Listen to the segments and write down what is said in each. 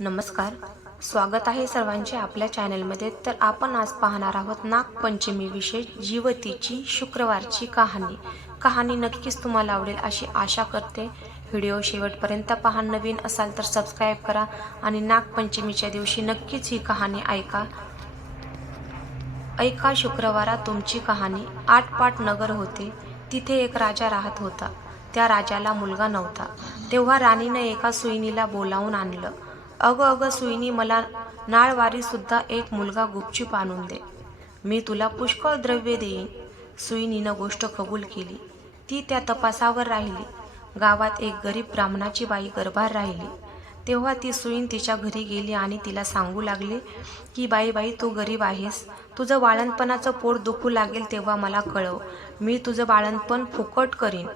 नमस्कार. स्वागत आहे सर्वांचे आपल्या चॅनलमध्ये. तर आपण आज पाहणार आहोत नागपंचमी विशेष जीवतीची शुक्रवारची कहाणी. कहाणी नक्कीच तुम्हाला आवडेल अशी आशा करते. व्हिडिओ शेवटपर्यंत पहा. नवीन असाल तर सबस्क्राईब करा आणि नागपंचमीच्या दिवशी नक्कीच ही कहाणी ऐका. ऐका शुक्रवारा तुमची कहाणी. आठपाट नगर होते. तिथे एक राजा राहत होता. त्या राजाला मुलगा नव्हता. तेव्हा राणीनं एका सुईणीला बोलावून आणलं. अगं अगं सुईनी मला नाळवारी सुद्धा एक मुलगा गुपचूप आणून दे. मी तुला पुष्कळ द्रव्य देईन. सुईनीनं गोष्ट कबूल केली. ती त्या तपासावर राहिली. गावात एक गरीब ब्राह्मणाची बाई गर्भार राहिली. तेव्हा ती सुईन तिच्या घरी गेली आणि तिला सांगू लागले की बाई बाई तू गरीब आहेस. तुझं बाळणपणाचं पोट दुखू लागेल तेव्हा मला कळव. मी तुझं बाळणपण फुकट करीन.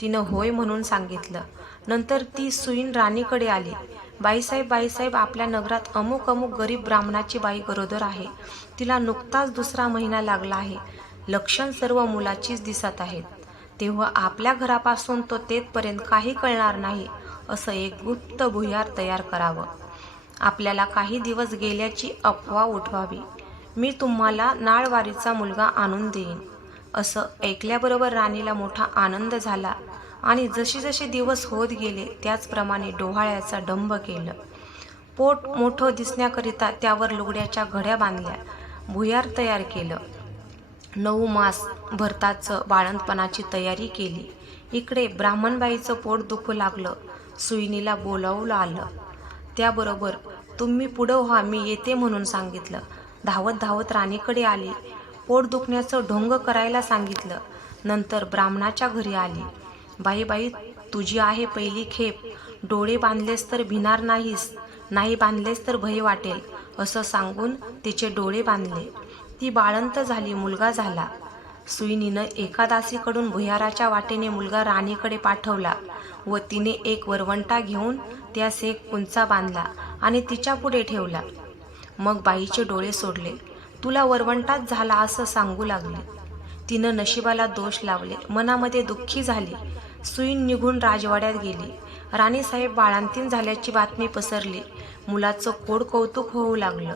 तिनं होय म्हणून सांगितलं. नंतर ती सुईन राणीकडे आली. बाईसाहेब बाईसाहेब आपल्या नगरात अमुक अमुक गरीब ब्राह्मणाची बाई गरोदर आहे. तिला नुकताच दुसरा महिना लागला आहे. लक्षण सर्व मुलाचीच दिसत आहेत. तेव्हा आपल्या घरापासून तो तेथपर्यंत काही कळणार नाही असं एक गुप्त भुयार तयार करावं. आपल्याला काही दिवस गेल्याची अफवा उठवावी. मी तुम्हाला नाळवारीचा मुलगा आणून देईन. असं ऐकल्याबरोबर राणीला मोठा आनंद झाला. आणि जसे जसे दिवस होत गेले त्याचप्रमाणे डोहाळ्याचा डंब केलं. पोट मोठं दिसण्याकरिता त्यावर लुगड्याच्या घड्या बांधल्या. भुयार तयार केलं. नऊ मास भरताचं बाळंतपणाची तयारी केली. इकडे ब्राह्मणबाईचं पोट दुखू लागलं. सुईनीला बोलावलं आलं. त्याबरोबर तुम्ही पुढं व्हा मी येते म्हणून सांगितलं. धावत धावत राणीकडे आली. पोट दुखण्याचं ढोंग करायला सांगितलं. नंतर ब्राह्मणाच्या घरी आली. बाई बाई तुझी आहे पहिली खेप. डोळे बांधलेस तर भिणार नाहीस. नाही बांधलेस तर भय वाटेल असं सांगून तिचे डोळे बांधले. ती बाळंत झाली मुलगा झाला. सुईनीनं एका दासीकडून भुयाराच्या वाटेने मुलगा राणीकडे पाठवला व तिने एक वरवंटा घेऊन त्यास एक कुंचा बांधला आणि तिच्या पुढे ठेवला. मग बाईचे डोळे सोडले. तुला वरवंटाच झाला असं सांगू लागले. तिनं नशिबाला दोष लावले. मनामध्ये दुःखी झाली. सुईन निघून राजवाड्यात गेली. राणीसाहेब बाळांतीन झाल्याची बातमी पसरली. मुलाचं कोड कौतुक होऊ लागलं.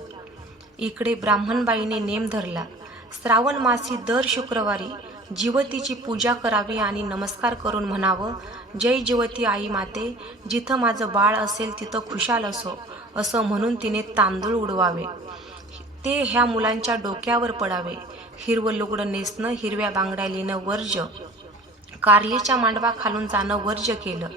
इकडे ब्राह्मणबाईने नेम धरला. श्रावण मासी दर शुक्रवारी जिवतीची पूजा करावी आणि नमस्कार करून म्हणावं जय जिवती आई माते जिथं माझं बाळ असेल तिथं खुशाल असो असं म्हणून तिने तांदूळ उडवावे. ते ह्या मुलांच्या डोक्यावर पडावे. हिरवं लुगडं नेसणं हिरव्या बांगड्या लिहिणं वर्ज्य. कारलीच्या मांडवा खालून जाणं वर्ज्य केलं.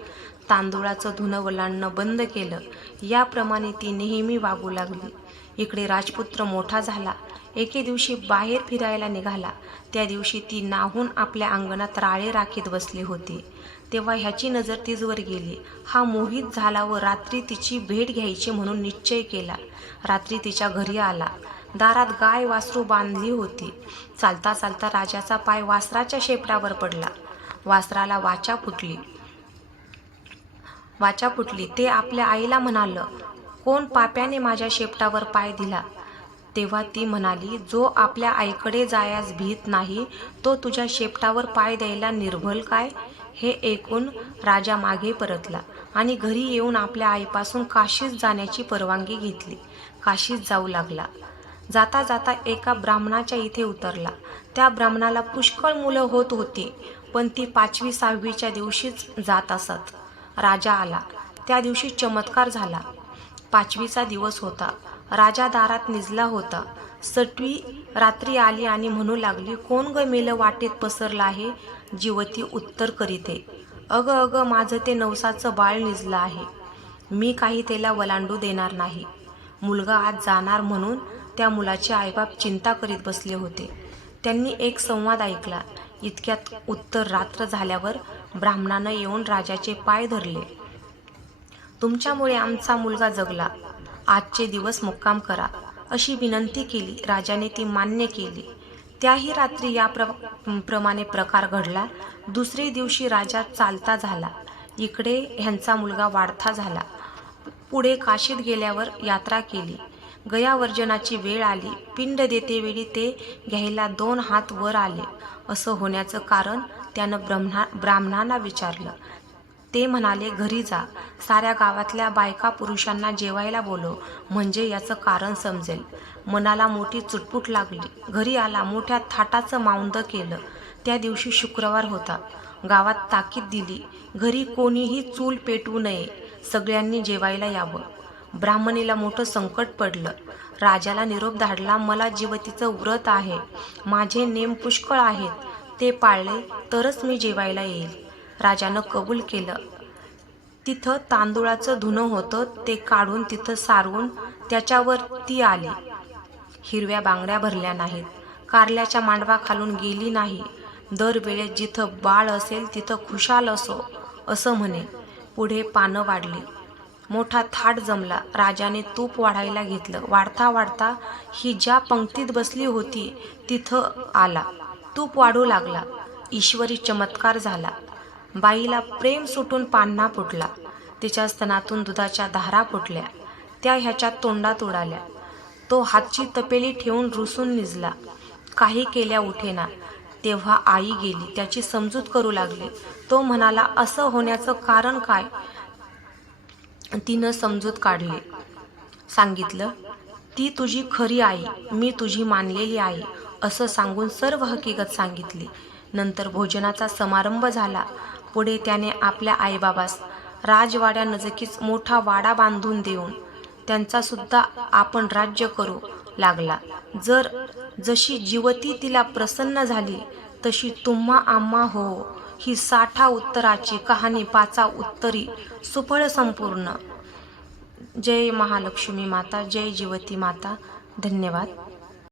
तांदूळाचं धुणं वलांडणं बंद केलं. याप्रमाणे ती नेहमी वागू लागली. इकडे राजपुत्र मोठा झाला. एके दिवशी बाहेर फिरायला निघाला. त्या दिवशी ती नाहून आपल्या अंगणात राळे राखीत बसली होती. तेव्हा ह्याची नजर तिजवर गेली. हा मोहित झाला व रात्री तिची भेट घ्यायची म्हणून निश्चय केला. रात्री तिच्या घरी आला. दारात गाय वासरू बांधली होती. चालता चालता राजाचा पाय वासराच्या शेपटावर पडला. वासराला वाचा फुटली. वाचा फुटली. ते आपल्या आईला म्हणालं कोण पाप्याने माझ्या शेपटावर पाय दिला? तेव्हा ती म्हणाली जो आपल्या आईकडे जायास भीत नाही तो तुझ्या शेपटावर पाय द्यायला निर्भल काय? हे ऐकून राजा मागे परतला आणि घरी येऊन आपल्या आईपासून काशीस जाण्याची परवानगी घेतली. काशीत जाऊ लागला. जाता जाता एका ब्राह्मणाच्या इथे उतरला. त्या ब्राह्मणाला पुष्कळ मुलं होत होती. पण ती पाचवी सहावीच्या दिवशीच जात असत. राजा आला. त्या दिवशी चमत्कार झाला. पाचवीचा दिवस होता. राजा दारात निजला होता. सटवी रात्री आली आणि म्हणू लागली कोण ग मेल वाटेत पसरलं आहे? जीवती उत्तर करीते. अग अग माझं ते नवसाचं बाळ निजलं आहे. मी काही त्याला वलांडू देणार नाही. मुलगा आज जाणार म्हणून त्या मुलाचे आईबाप चिंता करीत बसले होते. त्यांनी एक संवाद ऐकला. इतक्यात उत्तर रात्र झाल्यावर ब्राह्मणानं येऊन राजाचे पाय धरले. तुमच्यामुळे आमचा मुलगा जगला. आजचे दिवस मुक्काम करा. अशी विनंती केली. राजाने ती मान्य केली. त्याही रात्री या प्र प्रमाणे प्रकार घडला. दुसरे दिवशी राजा चालता झाला. इकडे ह्यांचा मुलगा वाढता झाला. पुढे काशीत गेल्यावर यात्रा केली. गयावर्जनाची वेळ आली. पिंड देतेवेळी ते घ्यायला दोन हात वर आले. असं होण्याचं कारण त्यानं ब्रह्मा ब्राह्मणांना विचारलं. ते म्हणाले घरी जा. साऱ्या गावातल्या बायका पुरुषांना जेवायला बोलव. म्हणजे याचं कारण समजेल. मनाला मोठी चुटपुट लागली. घरी आला मोठ्या थाटाचं माउंद केलं. त्या दिवशी शुक्रवार होता. गावात ताकीद दिली. घरी कोणीही चूल पेटवू नये. सगळ्यांनी जेवायला यावं. ब्राह्मणीला मोठं संकट पडलं. राजाला निरोप धाडला मला जीवतीचं व्रत आहे. माझे नेम पुष्कळ आहेत. ते पाळले तरच मी जेवायला येईल. राजानं कबूल केलं. तिथं तांदूळाचं धुणं होतं ते काढून तिथं सारवून त्याच्यावर ती आली. हिरव्या बांगड्या भरल्या नाहीत. कारल्याच्या मांडवा खालून गेली नाही. दरवेळेस जिथं बाळ असेल तिथं खुशाल असो असं म्हणे. पुढे पानं वाढली. मोठा थाट जमला. राजाने तूप वाढायला घेतलं. वाढता वाढता ही ज्या पंक्तीत बसली होती तिथं आला. तूप वाढू लागला. ईश्वरी चमत्कार झाला. बाईला प्रेम सुटून पान्हा फुटला. तिच्या स्तनातून दुधाच्या धारा फुटल्या. त्या ह्याच्या तोंडात उडाल्या. तो हातची तपेली ठेवून रुसून निजला. काही केल्या उठेना. तेव्हा आई गेली. त्याची समजूत करू लागली. तो म्हणाला असं होण्याचं कारण काय? तिनं समजूत काढली. सांगितलं ती तुझी खरी आई मी तुझी मानलेली आई असं सांगून सर्व हकीकत सांगितली. नंतर भोजनाचा समारंभ झाला. पुढे त्याने आपल्या आईबाबास राजवाड्यानजकीच मोठा वाडा बांधून देऊन त्यांचासुद्धा आपण राज्य करू लागला. जर जशी जीवती तिला प्रसन्न झाली तशी तुम्हा आम्हा हो ही साठा उत्तराची कहाणी पाचा उत्तरी सुफळ संपूर्ण. जय महालक्ष्मी माता जय जीवती माता. धन्यवाद.